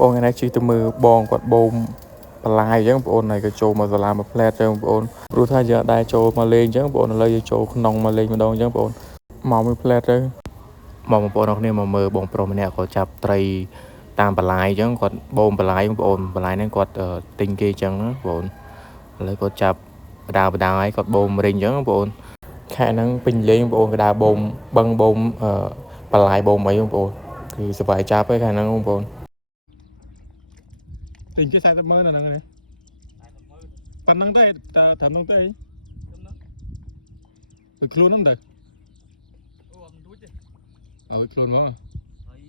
បងឯណាជិះទៅមើលបងគាត់បូមបន្លាយអញ្ចឹងបងnàyក៏ចូលមកសាលាមកផ្លែតអញ្ចឹងបងព្រោះថាយើងអត់ដែរចូលមកលេងអញ្ចឹងបងឥឡូវយើងចូលក្នុងមកលេងម្ដងអញ្ចឹងបងមកមួយផ្លែតទៅមកបងប្អូនគ្នាមកមើលបងប្រុសម្នាក់គាត់ចាប់ត្រីតាមបន្លាយអញ្ចឹងគាត់បូមបន្លាយបងប្អូនបន្លាយហ្នឹងគាត់ទិញគេអញ្ចឹងណាបងឥឡូវគាត់ចាប់បដាឲ្យគាត់បូមរិញអញ្ចឹងបងប្អូនខែហ្នឹងពេញលេងបងប្អូនកដាបូមបឹងបូមបន្លាយបូមអីបងប្អូនគឺសប្បាយចាប់ហើយខែហ្នឹងបងប្អូនទិញគេ40,000អាហ្នឹងណាប៉ុណ្ណឹងទេតែត្រឹមហ្នឹងទេអីខ្លួនហ្នឹងទៅអូអត់រួចទេអើខ្លួនមកហើយ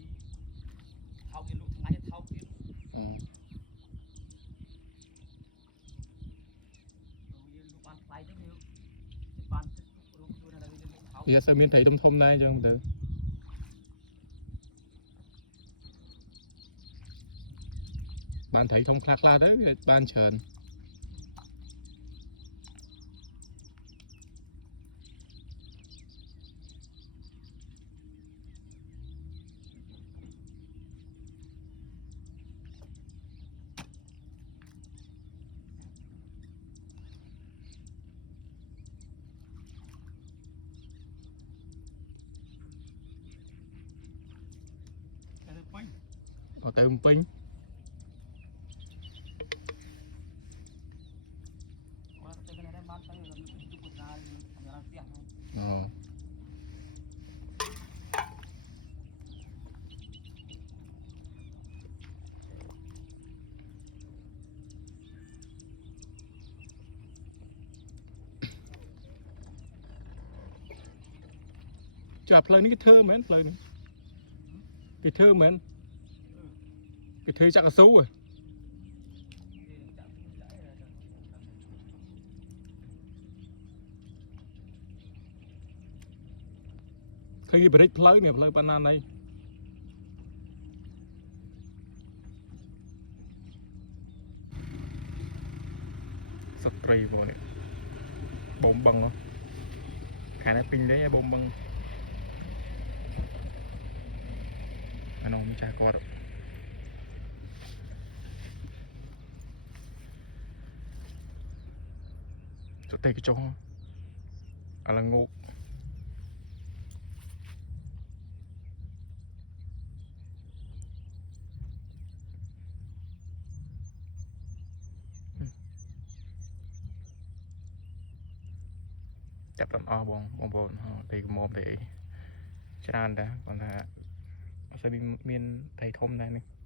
ថោកយើងលក់ថ្ងៃថោកទៀតយើងលក់បានថ្លៃទេយើងបានរួមខ្លួនដល់យើងលក់ថោកវាសើមានត្រីធំដែរអញ្ចឹងទៅបានត្រីធំខ្លះទៅបានច្រើនទៅពេញចាផ្លូវនេះគេធ្វើមែនផ្លូវនេះគេធ្វើមែនគេធ្វើចាក់កស៊ូហ៎ឃើញគេបរិចផ្លូវនេះផ្លូវប៉ុណ្ណាណីសត្រីបងនេះបូមបឹងខាងនេះពេញលេងឯបូមបឹងអានោះចាស់គាត់ចុះតែកញ្ចុះអាឡងោកចាប់តាមអស់បងប្អូនតែកុំមកតែអីច្រើនដែរគាត់ថាអត់ស្អីមានត្រីធំដែរនេះ